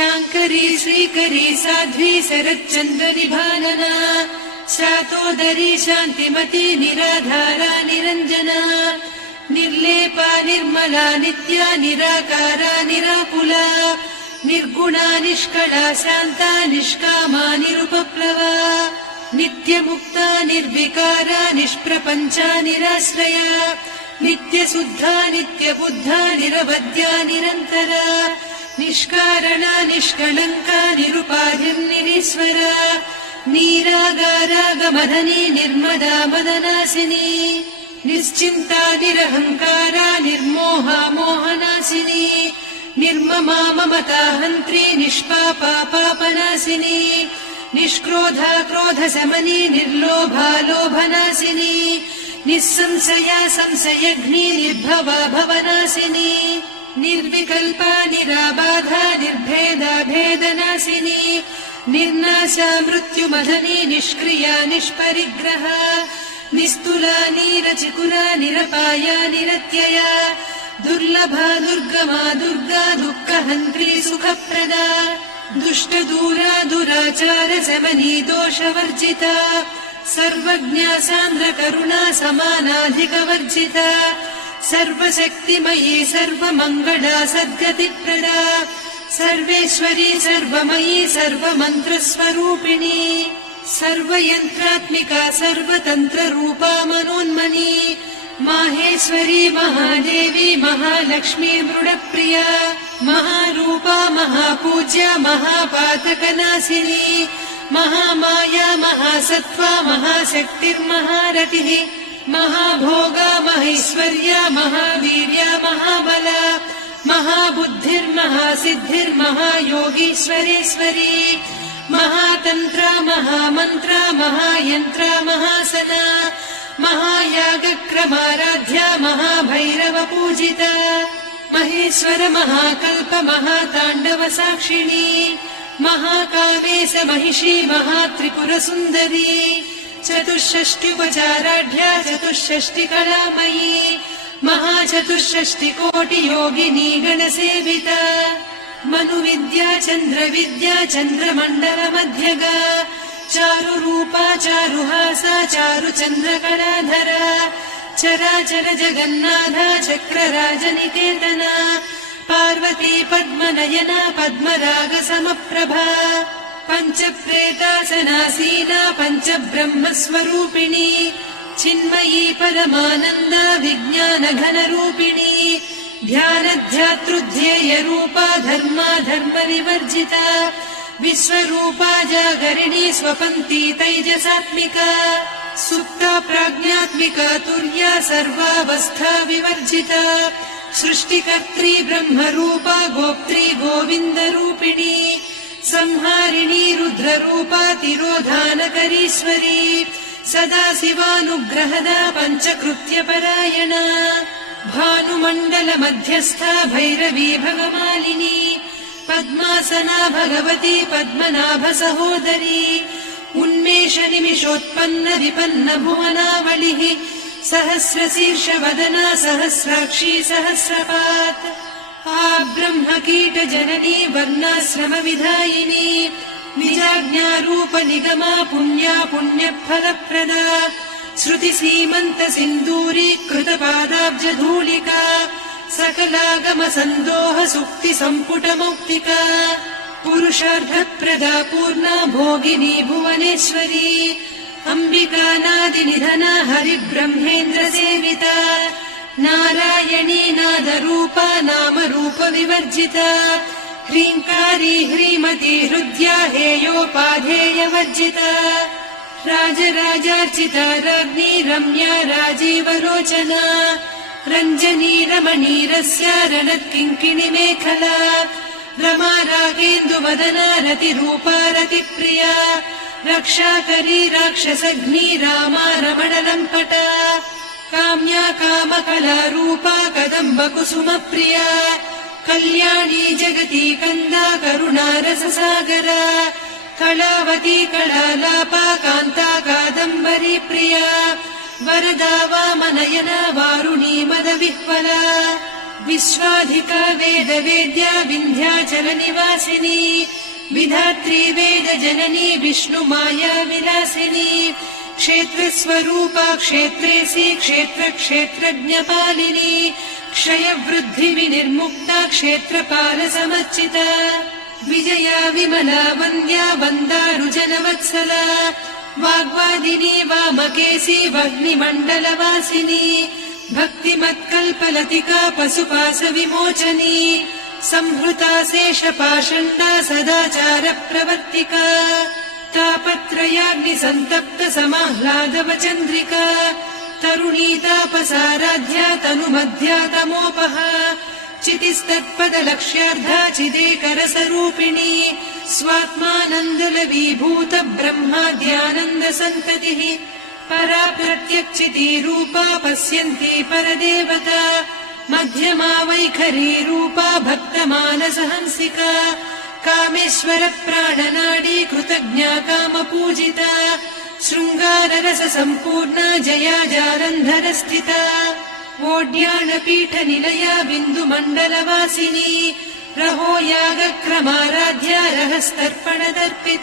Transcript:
शाङ्करी श्रीकरी साध्वी शरच्चन्द्रनिभानना शातोदरी शान्तिमती निराधारा निरञ्जना निर्लेपा निर्मला नित्या निराकारा निराकुला निर्गुणा निष्कला शान्ता निष्कामा निरुपप्लवा नित्यमुक्ता निर्विकारा निष्प्रपञ्चा निराश्रया नित्यशुद्धा नित्यबुद्धा निरवद्या निरन्तरा निष्कारणा निष्कलङ्का निरुपाधिर्निरीश्वरा नीरागारागमदनी निर्मदा मदनासिनी निश्चिन्ता निरहङ्कारा निर्मोहा मोहनासिनी निर्ममा ममता हन्त्री निष्पापा पापनासिनी निष्क्रोधा क्रोधशमनी निर्लोभा लोभनासिनी निस्संशया संशयघ्नी निर्भवा भवनासिनी निर्विकल्पा निराबाधा निर्भेदा भेदनासिनी निर्नाशा मृत्युमदनी निष्क्रिया निष्परिग्रहा निस्तुला निरचिकुला निरपाया निरत्यया दुर्लभा दुर्गमा दुर्गा दुःखहन्त्री सुखप्रदा दुष्टदूरा दुराचार शमनी दोषवर्जिता सर्वज्ञा सान्द्रकरुणा समानाधिकवर्जिता सर्वशक्तिमयी सर्वमङ्गला सद्गतिप्रदा सर्वेश्वरी सर्वमयी सर्वमन्त्रस्वरूपिणी सर्वयन्त्रात्मिका सर्वतन्त्ररूपा मनोन्मनी माहेश्वरी महादेवी महालक्ष्मी मृडप्रिया महारूपा महापूज्या महापातकनाशिनी महामाया महासत्त्वा महाशक्तिर्महारतिः महाभोगा महेश्वर्या महावीर्या महाबला महाबुद्धिर्महासिद्धिर्महायोगीश्वरेश्वरी महातन्त्रा महामन्त्रा महायन्त्रा महासना महायागक्रमाराध्या महाभैरवपूजिता महेश्वर महाकल्प महाताण्डव साक्षिणी महाकामेश महिषी महात्रिपुरसुन्दरी चतुष्षष्ट्युपचाराढ्या चतुष्षष्टिकलामयी महाचतुष्षष्टिकोटियोगिनी गणसेविता मनुविद्या चन्द्रविद्या चन्द्रमण्डलमध्यगा चारुरूपा चारुहासा चारुचन्द्रकलाधरा चराचर जगन्नाथा चक्रराजनिकेतना पार्वती पद्मनयना पद्मरागसमप्रभा पञ्चप्रेतासनासीना पञ्चब्रह्मस्वरूपिणी चिन्मयी परमानन्दा विज्ञानघनरूपिणी ध्यानध्यातृध्येयरूपा धर्मा धर्मविवर्जिता विश्वरूपा जागरिणी स्वपन्ती तैजसात्मिका सुप्ता प्राज्ञात्मिका तुर्या सर्वावस्था विवर्जिता सृष्टिकर्त्री ब्रह्मरूपा गोप्त्री गोविन्दरूपिणी संहारिणी रुद्ररूपा तिरोधानकरीश्वरी सदा शिवानुग्रहदा पञ्चकृत्यपरायणा भानुमण्डलमध्यस्था भैरवी भगमालिनी पद्मासना भगवती पद्मनाभ सहोदरी उन्मेष निमिषोत्पन्न विपन्न भुवनावलिः सहस्रशीर्षवदना सहस्राक्षी सहस्रपात् ब्रह्म कीट जननी वर्णाश्रम विधायिनी निजाज्ञारूप निगमा पुण्या पुण्यफलप्रदा श्रुति सीमन्त सिन्दूरी कृतपादाब्ज धूलिका सकलागम सन्दोह सुक्ति सम्पुट मौक्तिका पुरुषार्थप्रदा पूर्णा भोगिनी भुवनेश्वरी अम्बिका नादिनिधना हरिब्रह्मेन्द्र सेविता नारायणी नादरूपा नामरूप विवर्जिता ह्रीङ्कारी ह्रीमती हृद्या हेयोपाधेयवर्जिता राजराजार्चिता राज्ञी रम्या राजीवलोचना रञ्जनी रमणीरस्या रणत्किङ्किणी मेखला रमा रागेन्दुवदना रतिरूपा रतिप्रिया रक्षाकरी राक्षसघ्नी रामा रमणलम्पटा काम्या कामकलारूपा कदम्बकुसुमप्रिया कल्याणी जगती कन्दा करुणारससागरा कलावती कलालापा कान्ता कादम्बरी प्रिया वरदा वामनयना वारुणी मदविह्वला विश्वाधिका वेदवेद्या विन्ध्याचल निवासिनी विधात्री वेद जननी विष्णुमाया विलासिनी क्षेत्रस्वरूपा क्षेत्रेसी क्षेत्र क्षेत्रज्ञपालिनी क्षयवृद्धि विनिर्मुक्ता क्षेत्रपाल समर्चिता विजया विमला वन्द्या वन्दारुजनवत्सला वाग्वादिनी वामकेशी वह्निमण्डलवासिनी भक्तिमत्कल्पलतिका पशुपाश विमोचनी संहृता शेषपाषण्डा सदाचार प्रवर्तिका तापत्रयाग्निसन्तप्त समाह्लादवचन्द्रिका तरुणी तापसाराध्या तनुमध्या तमोपहा चितिस्तत्पदलक्ष्यार्धा चिदेकरसरूपिणी स्वात्मानन्दलवीभूत ब्रह्माद्यानन्दसन्ततिः परा प्रत्यक्षितीरूपा पश्यन्ती परदेवता मध्यमा वैखरी रूपा भक्तमानसहंसिका कामेश्वर प्राणनाडी कृतज्ञा कामपूजिता शृङ्गाररस सम्पूर्णा जया जालन्धरस्थिता वोड्याणपीठनिलया बिन्दुमण्डलवासिनी रहो यागक्रमाराध्या रहस्तर्पणदर्पिता